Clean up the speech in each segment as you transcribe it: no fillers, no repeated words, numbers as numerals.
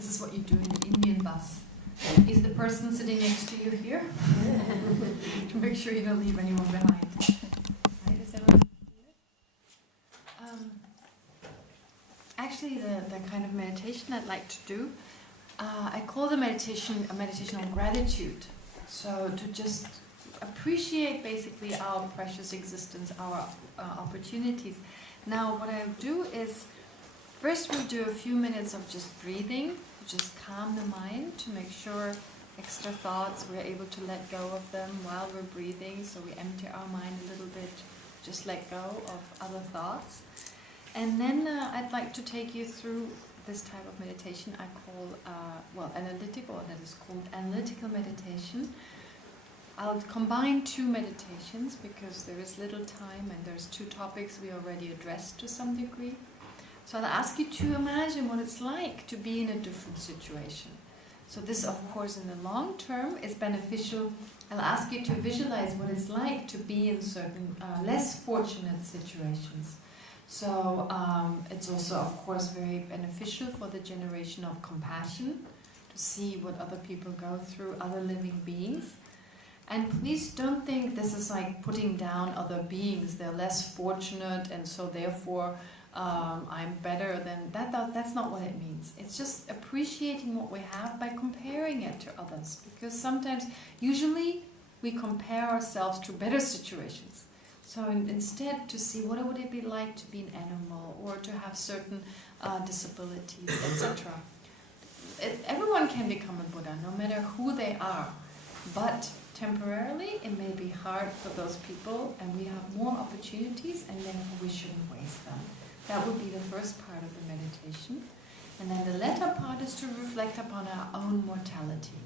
This is what you do in the Indian bus. Is the person sitting next to you here? To make sure you don't leave anyone behind. Right? Is everyone here? Actually, the kind of meditation I'd like to do, I call the meditation a meditation on gratitude. So to just appreciate basically our precious existence, our opportunities. Now what I'll do is, first we'll do a few minutes of just breathing, to just calm the mind, to make sure extra thoughts, we're able to let go of them while we're breathing, so we empty our mind a little bit, just let go of other thoughts. And then I'd like to take you through this type of meditation I call, analytical, that is called analytical meditation. I'll combine two meditations because there is little time and there's two topics we already addressed to some degree. So I'll ask you to imagine what it's like to be in a different situation. So this, of course, in the long term is beneficial. I'll ask you to visualize what it's like to be in certain less fortunate situations. So it's also, of course, very beneficial for the generation of compassion, to see what other people go through, other living beings. And please don't think this is like putting down other beings. They're less fortunate and so therefore I'm better than that. That's not what it means. It's just appreciating what we have by comparing it to others. Because sometimes, usually, we compare ourselves to better situations. So instead to see what would it be like to be an animal or to have certain disabilities, etc. Everyone can become a Buddha, no matter who they are. But temporarily, it may be hard for those people, and we have more opportunities, and therefore we shouldn't waste them. That would be the first part of the meditation. And then the latter part is to reflect upon our own mortality,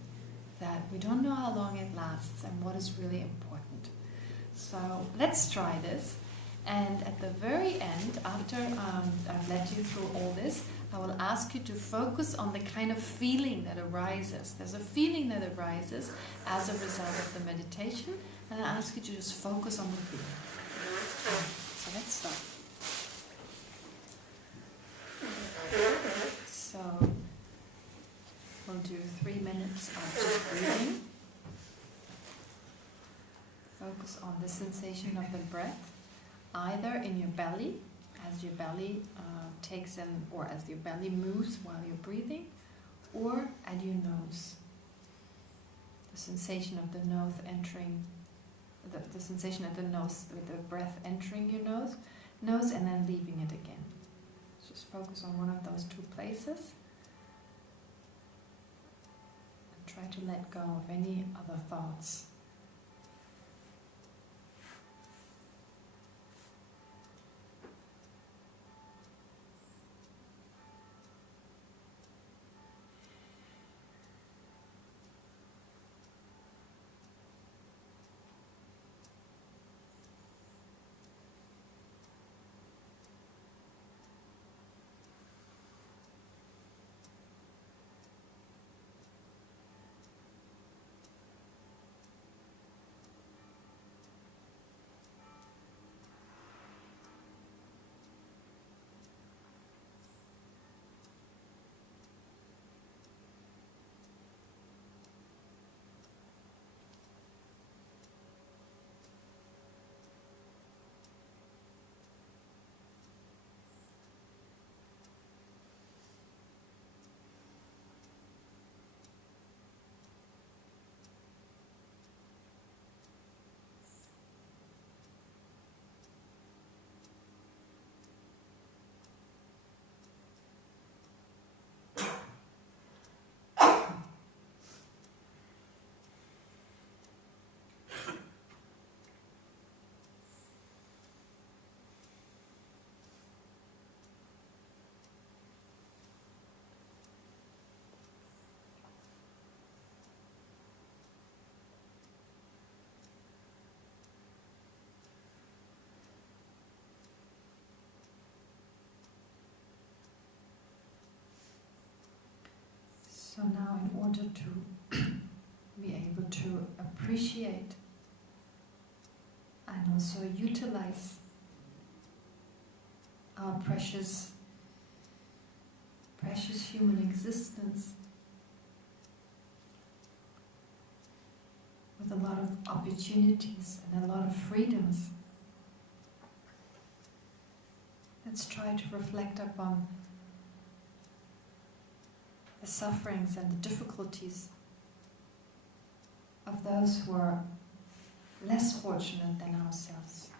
that we don't know how long it lasts and what is really important. So let's try this. And at the very end, after I've led you through all this, I will ask you to focus on the kind of feeling that arises. There's a feeling that arises as a result of the meditation, and I ask you to just focus on the feeling. So let's start. So we'll do 3 minutes of just breathing. Focus on the sensation of the breath, either in your belly, as your belly takes in, or as your belly moves while you're breathing, or at your nose. The sensation of the nose entering, the sensation at the nose, with the breath entering your nose and then leaving it again. Just focus on one of those two places. And try to let go of any other thoughts. So now, in order to be able to appreciate and also utilize our precious precious human existence with a lot of opportunities and a lot of freedoms. Let's try to reflect upon the sufferings and the difficulties of those who are less fortunate than ourselves.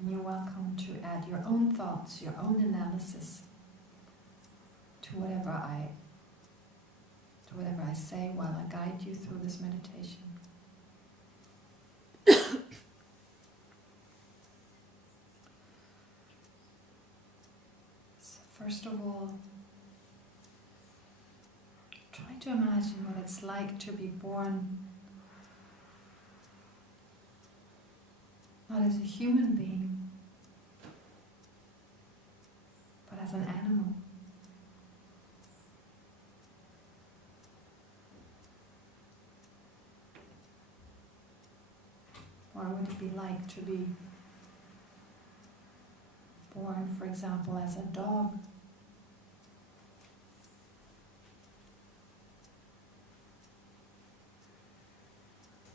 And you're welcome to add your own thoughts, your own analysis to whatever I say while I guide you through this meditation. So first of all, try to imagine what it's like to be born not as a human being, but as an animal. What would it be like to be born, for example, as a dog?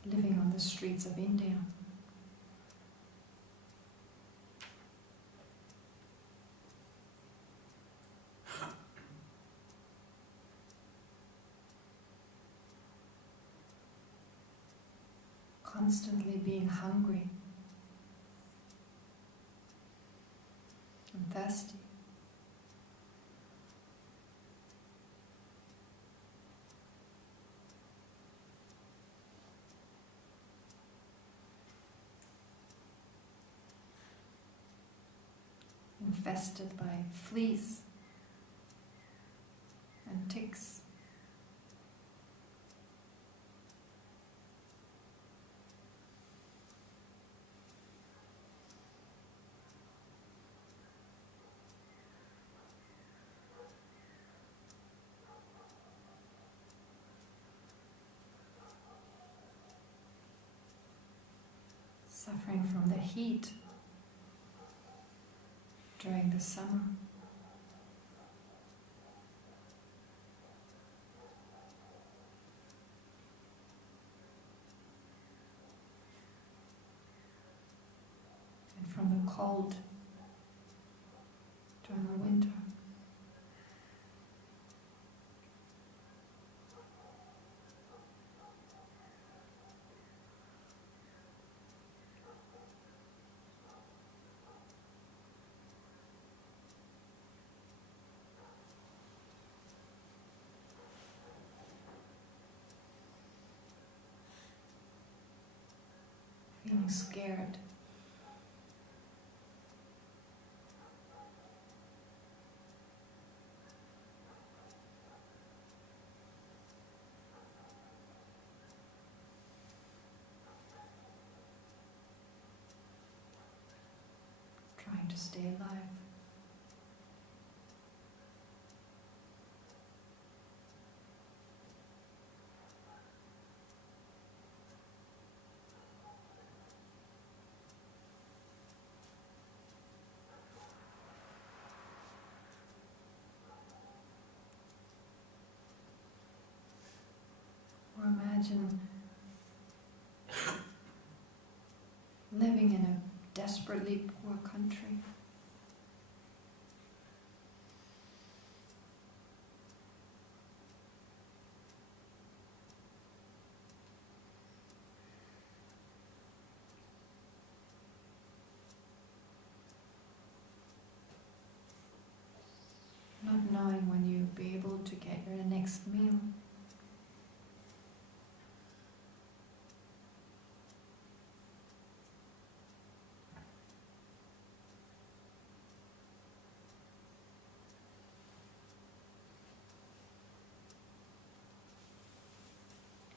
Living on the streets of India. Constantly being hungry and thirsty. Infested by fleas and ticks. Suffering from the heat during the summer. And from the cold during the winter. Feeling scared. Trying to stay alive. Or imagine living in a desperately poor country. Not knowing when you'll be able to get your next meal.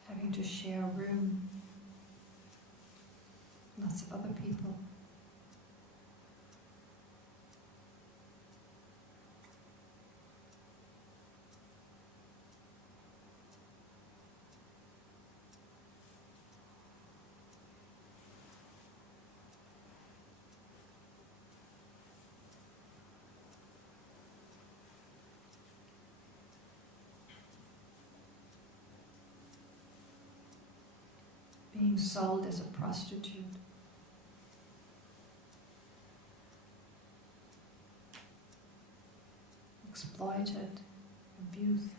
Having to share a room, lots of other people. being sold as a prostitute. Exploited, abused.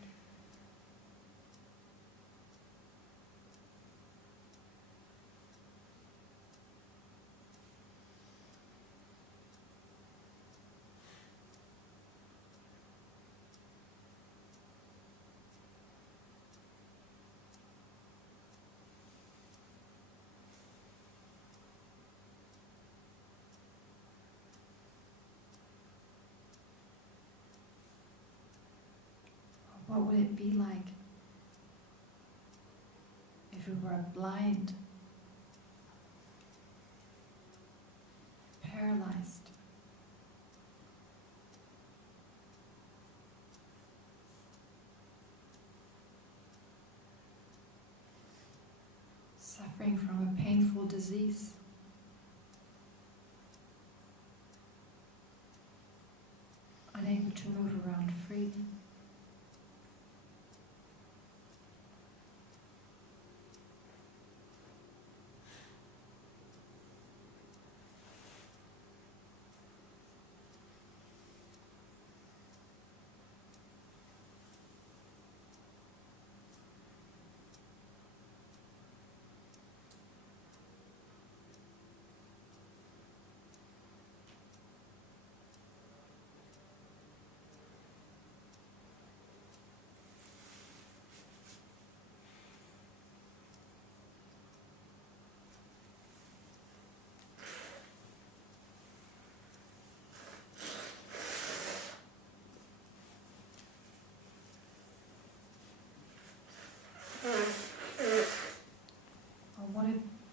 What would it be like if we were blind, paralyzed, suffering from a painful disease, unable to move around freely?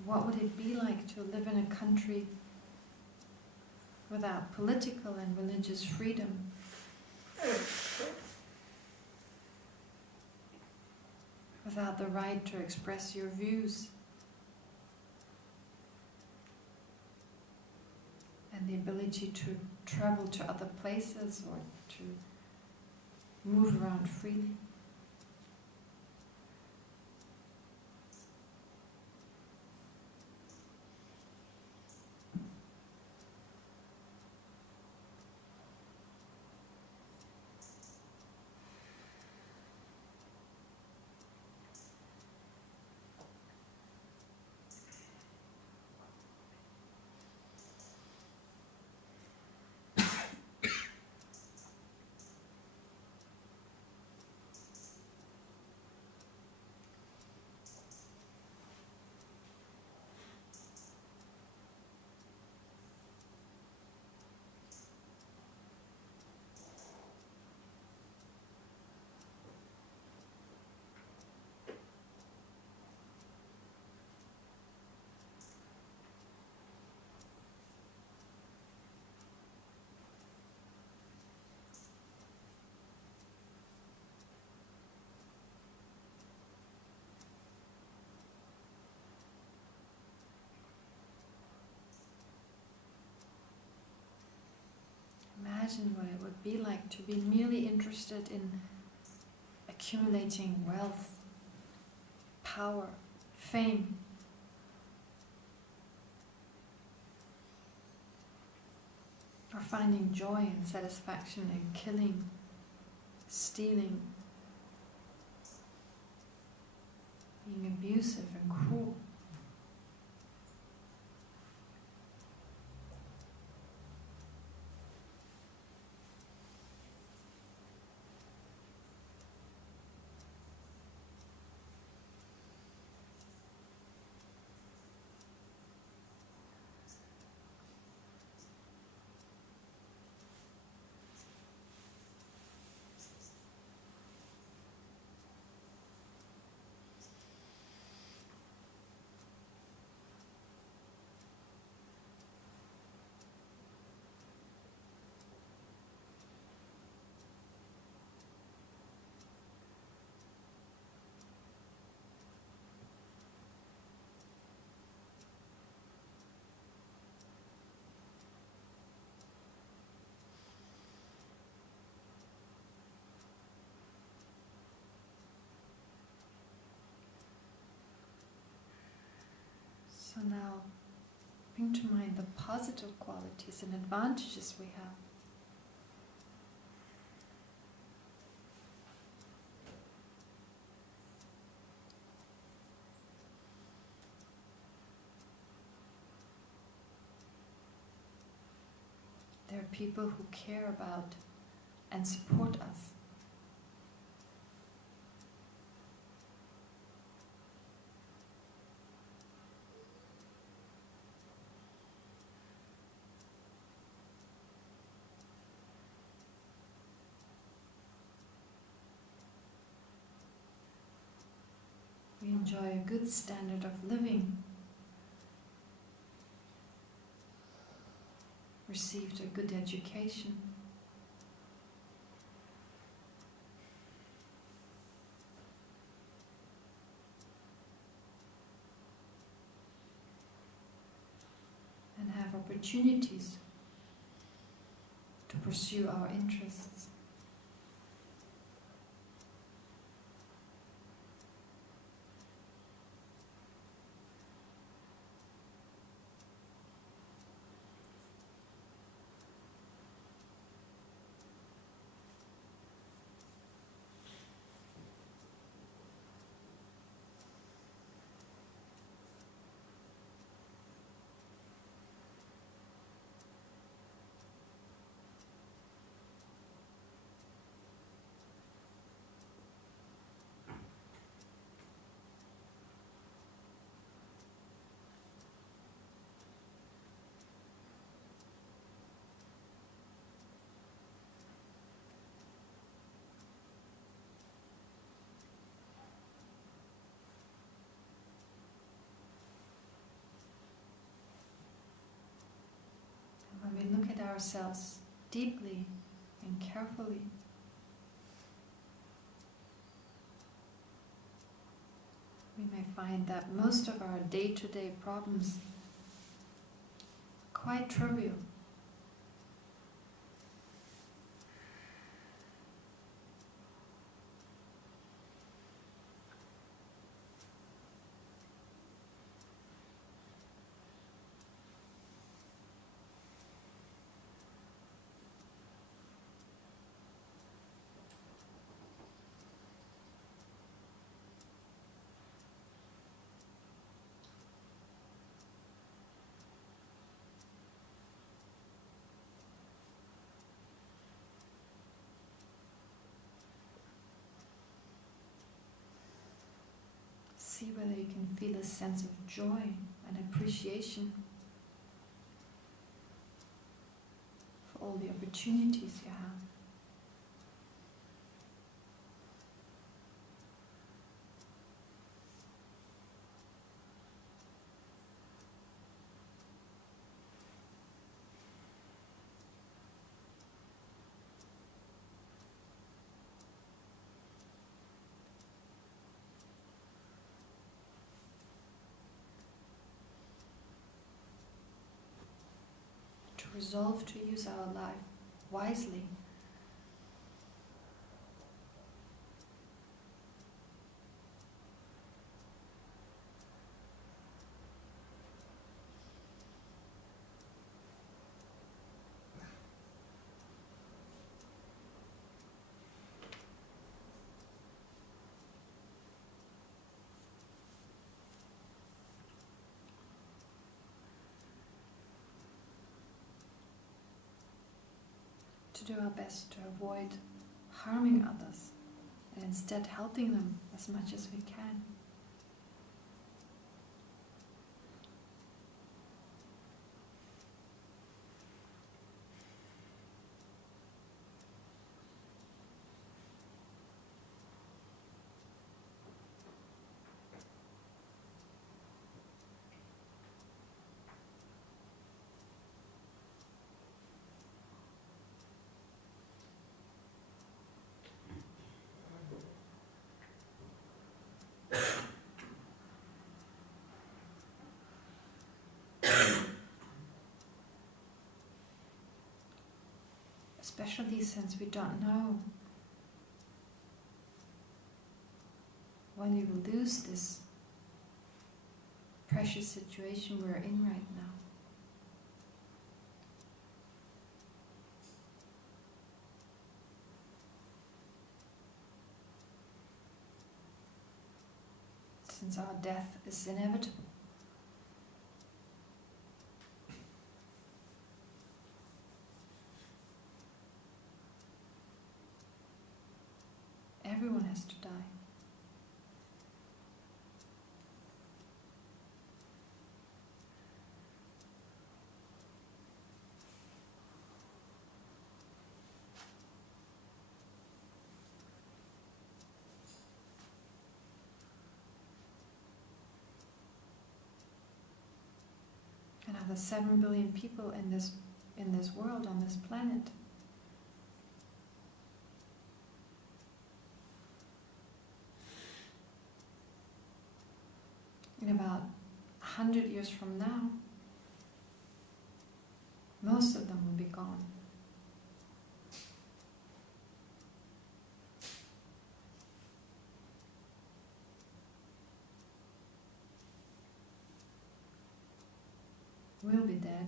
What would it be like to live in a country without political and religious freedom? Without the right to express your views and the ability to travel to other places or to move around freely? Imagine what it would be like to be merely interested in accumulating wealth, power, fame. Or finding joy and satisfaction in killing, stealing, being abusive and cruel. So now, bring to mind the positive qualities and advantages we have. There are people who care about and support us. We enjoy a good standard of living, received a good education, and have opportunities to pursue our interests. When we look at ourselves deeply and carefully, we may find that most of our day-to-day problems are quite trivial. See whether you can feel a sense of joy and appreciation for all the opportunities you have. Resolve to use our life wisely. To do our best to avoid harming others and instead helping them as much as we can. Especially since we don't know when we will lose this precious situation we're in right now. Since our death is inevitable. Everyone has to die. Another 7 billion people in this world, on this planet. In about 100 years from now, most of them will be gone. We'll be dead.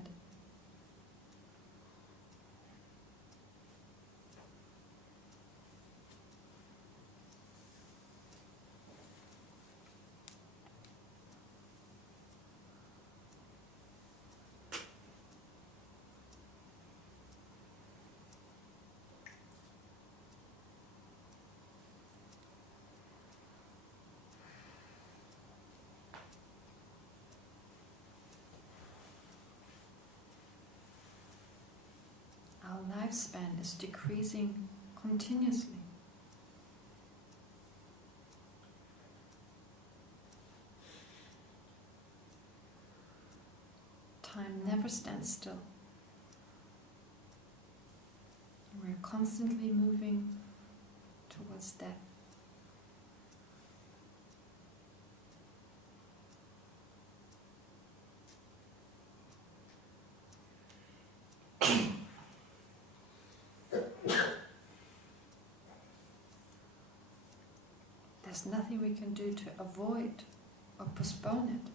Our lifespan is decreasing continuously. Time never stands still. We're constantly moving towards death. There's nothing we can do to avoid or postpone it.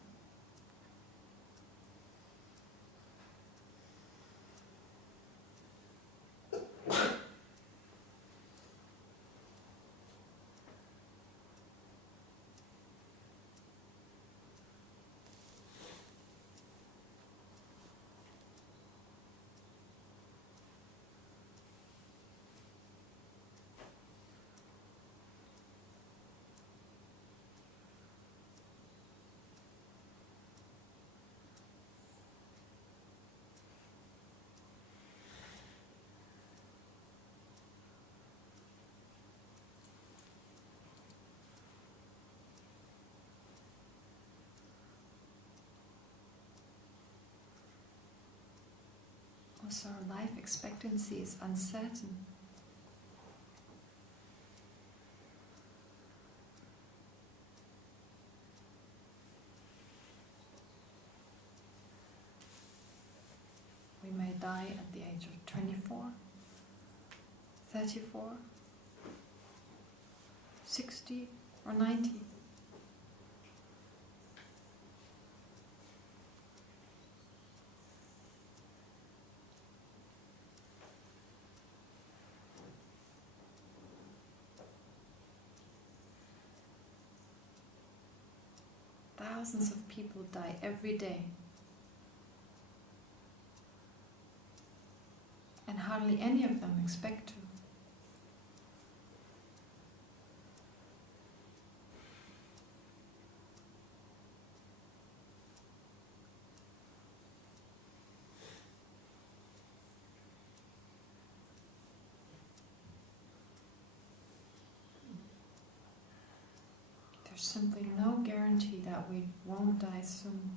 Also, our life expectancy is uncertain. We may die at the age of 24, 34, 60 or 90. Thousands of people die every day. And hardly any of them expect to. There's simply no guarantee that we won't die soon.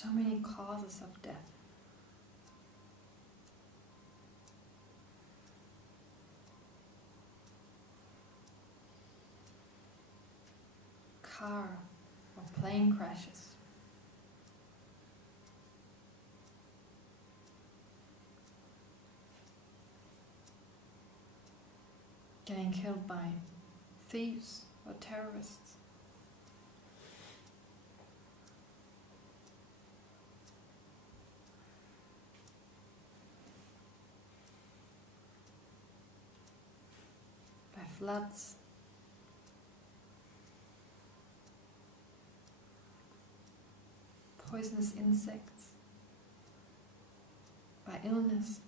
so many causes of death. Car or plane crashes. Getting killed by thieves or terrorists. By floods. Poisonous insects. By illness.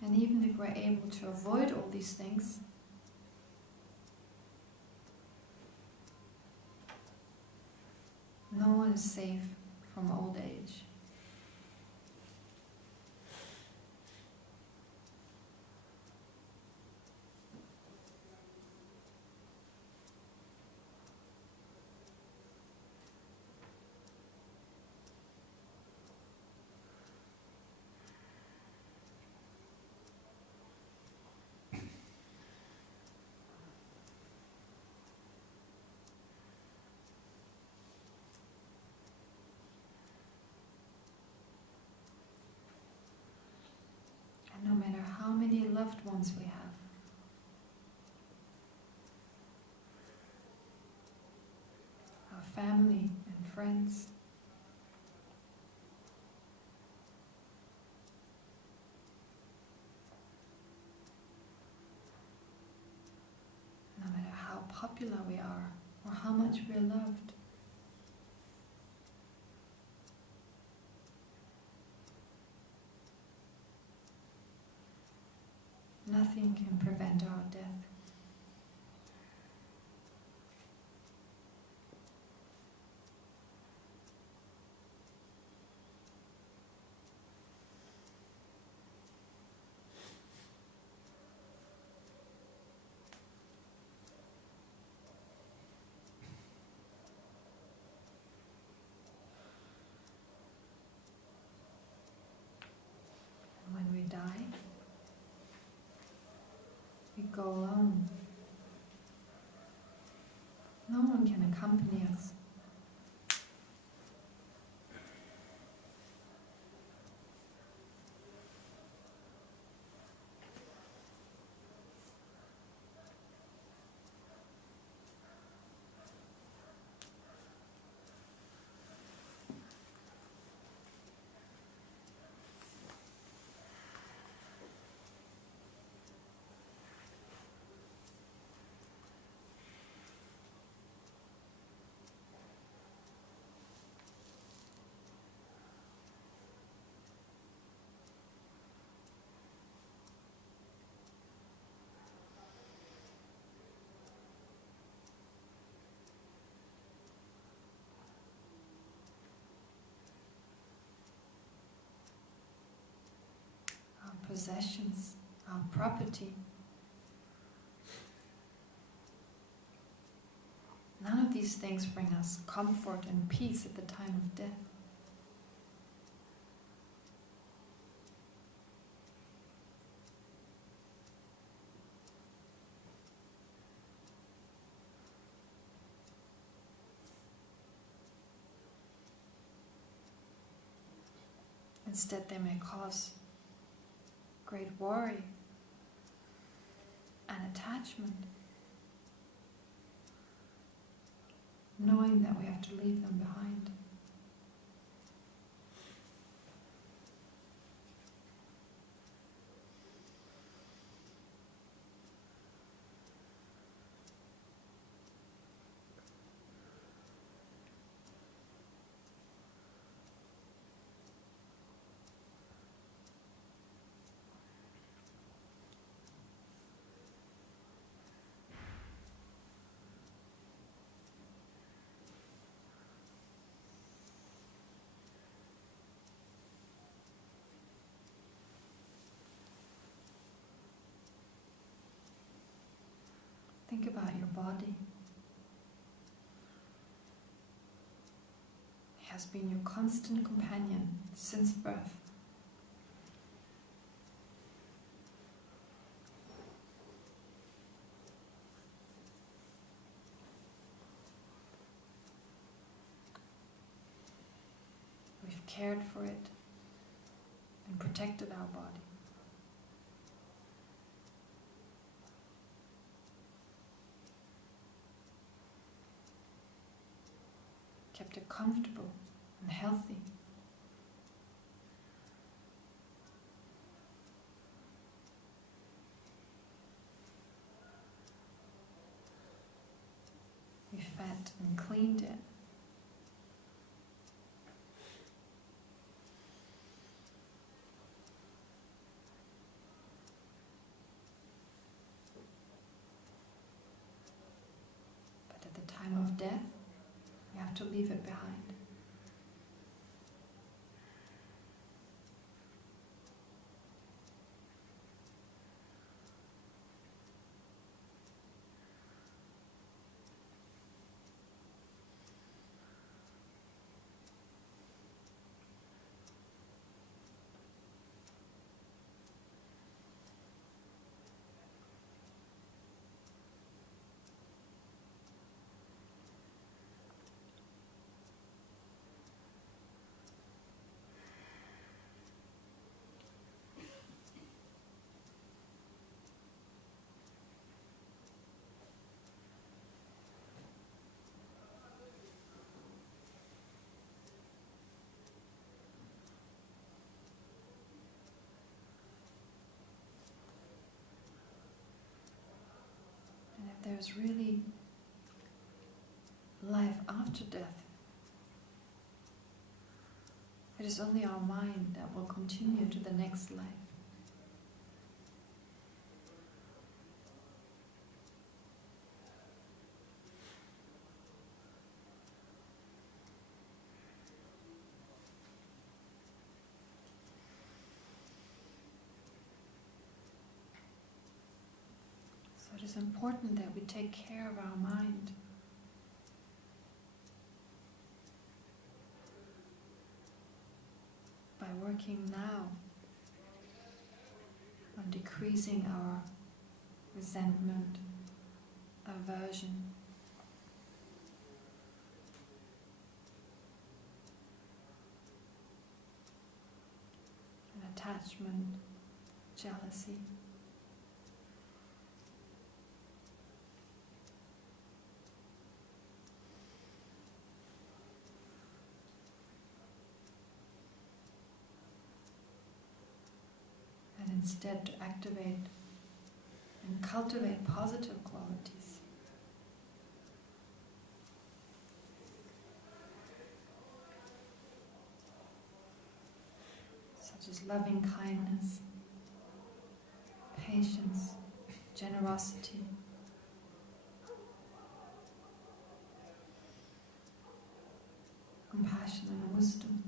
And even if we're able to avoid all these things, no one is safe from old age. No matter how many loved ones we have, our family and friends, no matter how popular we are or how much we're loved, nothing can prevent our death. And when we die, we go alone. No one can accompany us. Our possessions, our property, none of these things bring us comfort and peace at the time of death. Instead, they may cause great worry and attachment, knowing that we have to leave them behind. Think about your body. It has been your constant companion since birth. We've cared for it and protected our body. Kept it comfortable and healthy. We fed and cleaned it. But at the time of death, we have to leave it behind. There's really life after death. It is only our mind that will continue to the next life. So it is important that we take care of our mind. By working now on decreasing our resentment, aversion, and attachment, jealousy. Instead, to activate and cultivate positive qualities. Such as loving kindness, patience, generosity, compassion and wisdom.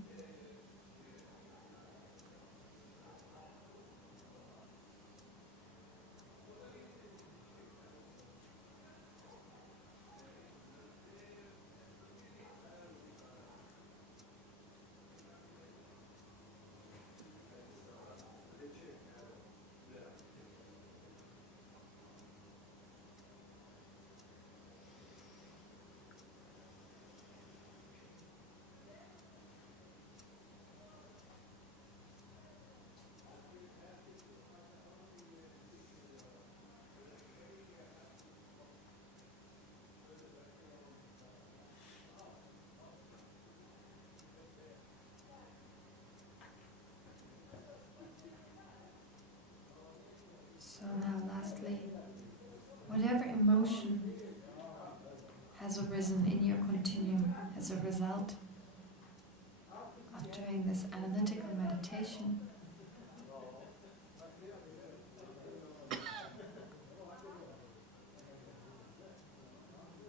So now lastly, whatever emotion has arisen in your continuum as a result of doing this analytical meditation,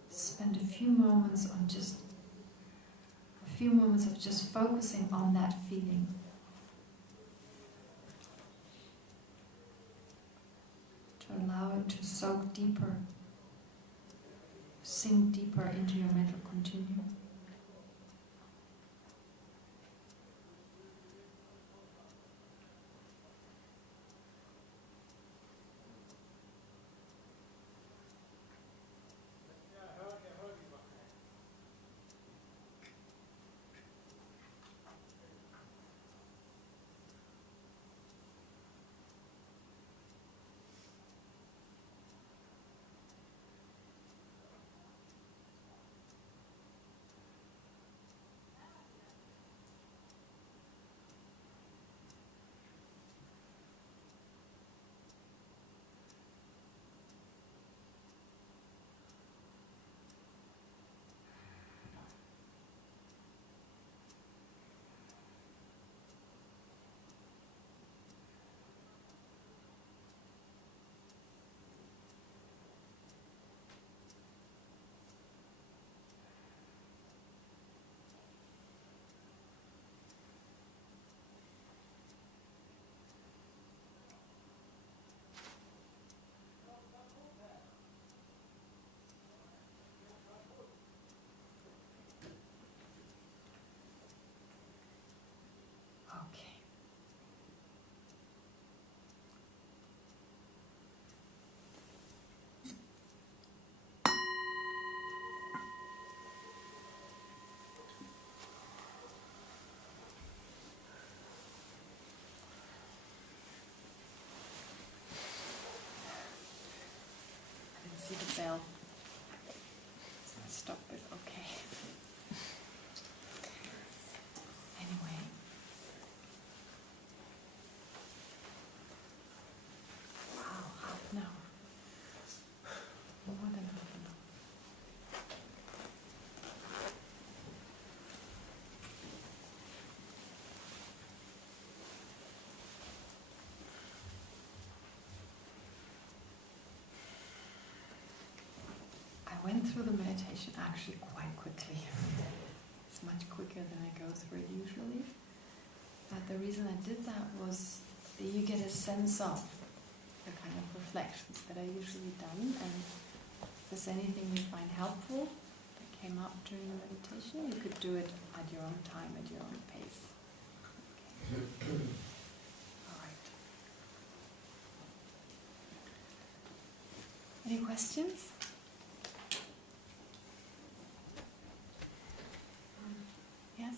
spend a few moments of just focusing on that feeling. To allow it to soak deeper sink deeper into your mental continuum. Okay. I didn't see the bell. So I stopped it. Okay. Anyway. Wow, half an hour. More than half an hour. I went through the meditation actually quite quickly. It's much quicker than I go through it usually. But the reason I did that was that you get a sense of the kind of reflections that I usually done, and if there's anything you find helpful that came up during the meditation, you could do it at your own time, at your own pace. Okay. All right. Any questions? Yes?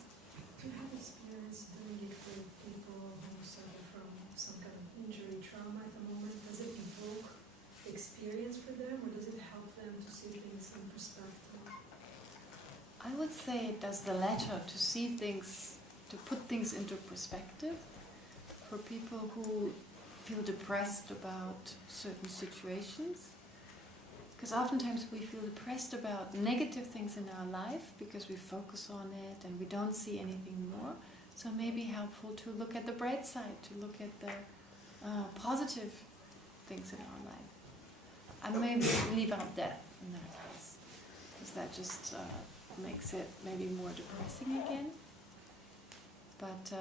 Do you have experience doing it with people who suffer from some kind of injury, trauma at the moment? Does it evoke experience for them, or does it help them to see things in perspective? I would say it does the latter, to see things, to put things into perspective. For people who feel depressed about certain situations, because oftentimes we feel depressed about negative things in our life because we focus on it and we don't see anything more. So it may be helpful to look at the bright side, to look at the positive things in our life. And maybe leave out death in that case, because that just makes it maybe more depressing again. But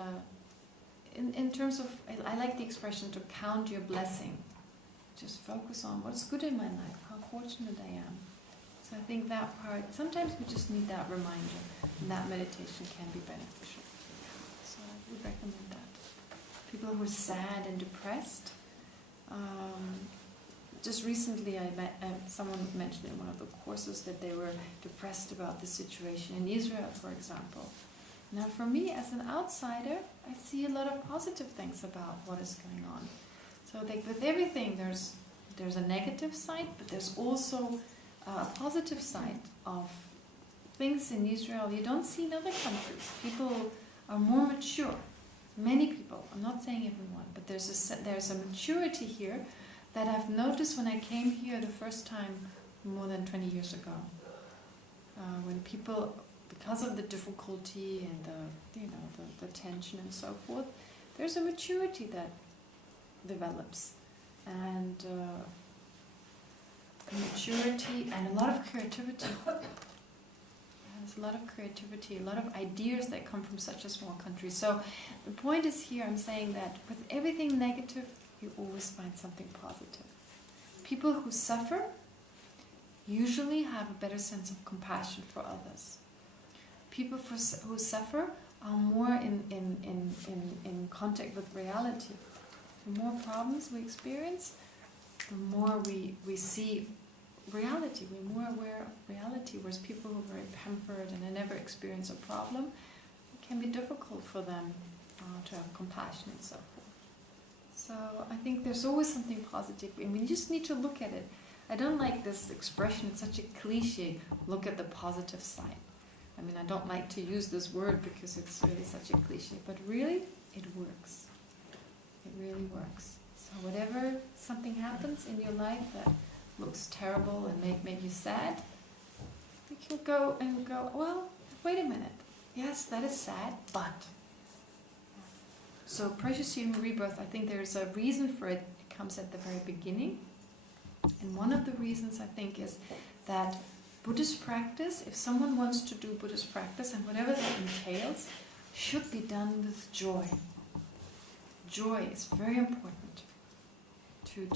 in terms of, I like the expression to count your blessing. Just focus on what's good in my life, how fortunate I am. So I think that part, sometimes we just need that reminder, and that meditation can be beneficial. So I would recommend that. People who are sad and depressed, just recently I met, someone mentioned in one of the courses that they were depressed about the situation in Israel, for example. Now for me, as an outsider, I see a lot of positive things about what is going on. So like with everything, there's a negative side, but there's also a positive side of things in Israel you don't see in other countries. People are more mature. Many people, I'm not saying everyone, but there's a maturity here that I've noticed when I came here the first time more than 20 years ago. When people, because of the difficulty and the tension and so forth, there's a maturity that develops, and maturity and a lot of creativity. There's a lot of creativity, a lot of ideas that come from such a small country. So the point is here, I'm saying that with everything negative, you always find something positive. People who suffer, usually have a better sense of compassion for others. People who suffer are more in contact with reality. The more problems we experience, the more we see reality. We're more aware of reality, whereas people who are very pampered and they never experience a problem, it can be difficult for them to have compassion and so forth. So I think there's always something positive, and we just need to look at it. I don't like this expression, it's such a cliche, look at the positive side. I mean, I don't like to use this word because it's really such a cliche, but really, it works. It really works. So whatever something happens in your life that looks terrible and make you sad, you can go, well, wait a minute. Yes, that is sad, but... So precious human rebirth, I think there's a reason for it. It comes at the very beginning. And one of the reasons, I think, is that Buddhist practice, if someone wants to do Buddhist practice, and whatever that entails, should be done with joy. Joy is very important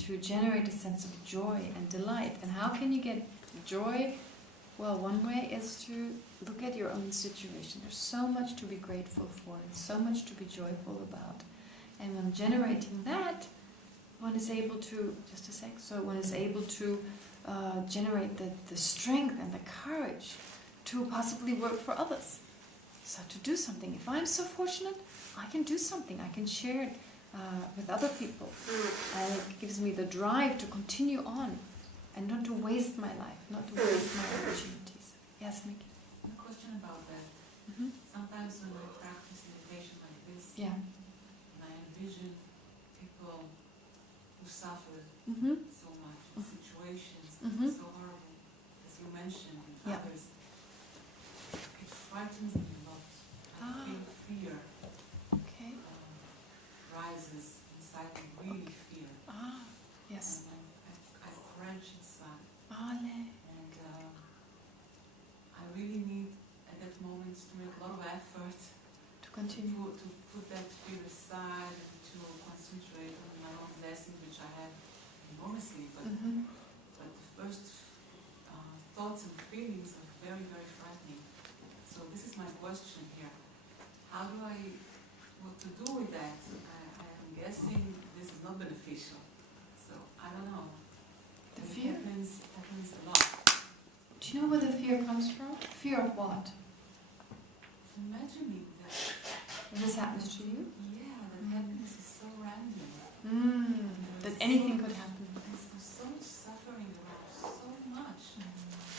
to generate a sense of joy and delight. And how can you get joy? Well, one way is to look at your own situation. There's so much to be grateful for and so much to be joyful about. And when generating that, one is able to, just a sec, so one is able to generate the strength and the courage to possibly work for others. So to do something. If I'm so fortunate, I can do something. I can share it with other people. And it gives me the drive to continue on and not to waste my life, not to waste my opportunities. Yes, Mickey? A question about that. Sometimes when I practice meditation like this, Yeah. and I envision people who suffer so much in situations that are so horrible, as you mentioned, and Yeah. others, it frightens me a lot. I feel fear Okay. rises inside me, really fear. Yes. And I cringe inside. Ale. And I really need, at that moment, to make a lot of effort To continue. to put that fear aside and to concentrate on my own blessing, which I have enormously, but the first thoughts and feelings are very, very frightening. So this is my question here. How do what to do with that? I am guessing this is not beneficial. So I don't know. The It fear? happens a lot. Do you know where the fear comes from? Fear of what? Imagining that. When this happens to you? Yeah, that happiness is so random. That anything could happen. There's so much suffering around, so much.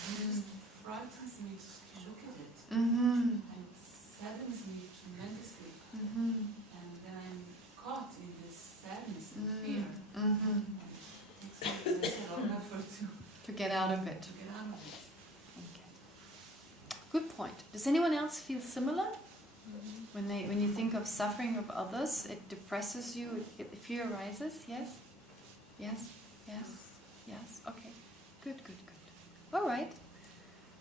It just frightens me just to look at it. And it saddens me tremendously. And then I'm caught in this sadness and fear. And it takes me, as I said, a lot of effort To get out of it. to get out of it. Okay. Good point. Does anyone else feel similar? When you think of suffering of others, it depresses you, fear arises? Yes? Yes? Yes? Yes? Okay. Good. All right.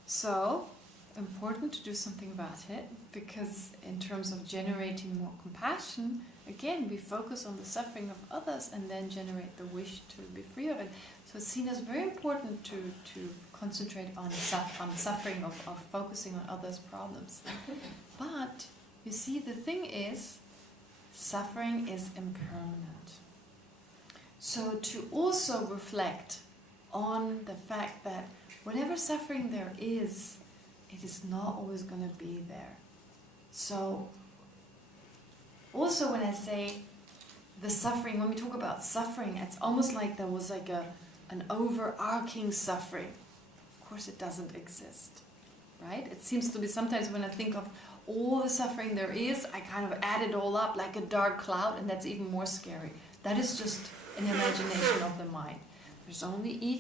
So, important to do something about it, because in terms of generating more compassion, again, we focus on the suffering of others and then generate the wish to be free of it. So it's seen as very important to concentrate on suffering, of focusing on others' problems. But, you see, the thing is, suffering is impermanent. So to also reflect on the fact that whatever suffering there is, it is not always going to be there. So, also when I say the suffering, when we talk about suffering, it's almost like there was like an overarching suffering. Of course it doesn't exist, right? It seems to be sometimes when I think of all the suffering there is, I kind of add it all up like a dark cloud, and that's even more scary. That is just an imagination of the mind. There's only each